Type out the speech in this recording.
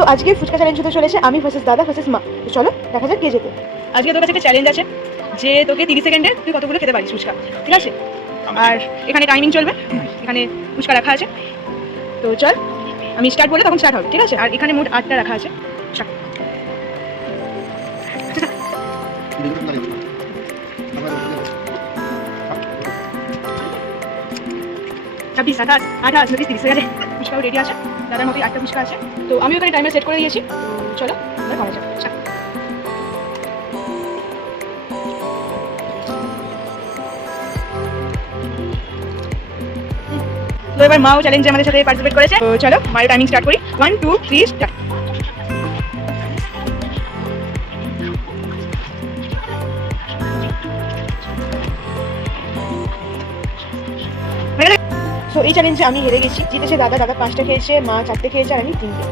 So আজকে fuchka challenge হতে চলেছে আমি ভার্সেস দাদা ভার্সেস মা। তো চলো দেখা যাক কে জেতে। আজকে তোর কাছে একটা চ্যালেঞ্জ আছে যে তোকে 30 সেকেন্ডে তুই কতগুলো খেতে পারিস ফুচকা, ঠিক আছে? আর এখানে টাইমিং চলবে, এখানে ফুচকা রাখা আছে। তো চল আমি স্টার্ট বলে তখন স্টার্ট হবে, ঠিক আছে? আর এখানে মোট 8টা রাখা আছে। ছাব্বিশ, 28, 28, 29, 30 সেকেন্ডে ফুচকাও রেডি আছে। দাদার মতোই 8টা ফুচকা আছে। তো আমি ওখানে টাইমার সেট করে দিয়েছি। তো চলো আমরা খাওয়া যাক। তো এবার মাও চ্যালেঞ্জে আমাদের সাথে পার্টিসিপেট করেছে। তো চলো মায়ের টাইমিং স্টার্ট করি। 1 2 3 স্টার্ট। সো এই চ্যালেঞ্জে আমি হেরে গেছি। জিতেছে দাদা, দাদা 5টা খেয়েছে, মা 4টে খেয়েছে আর আমি 3টে।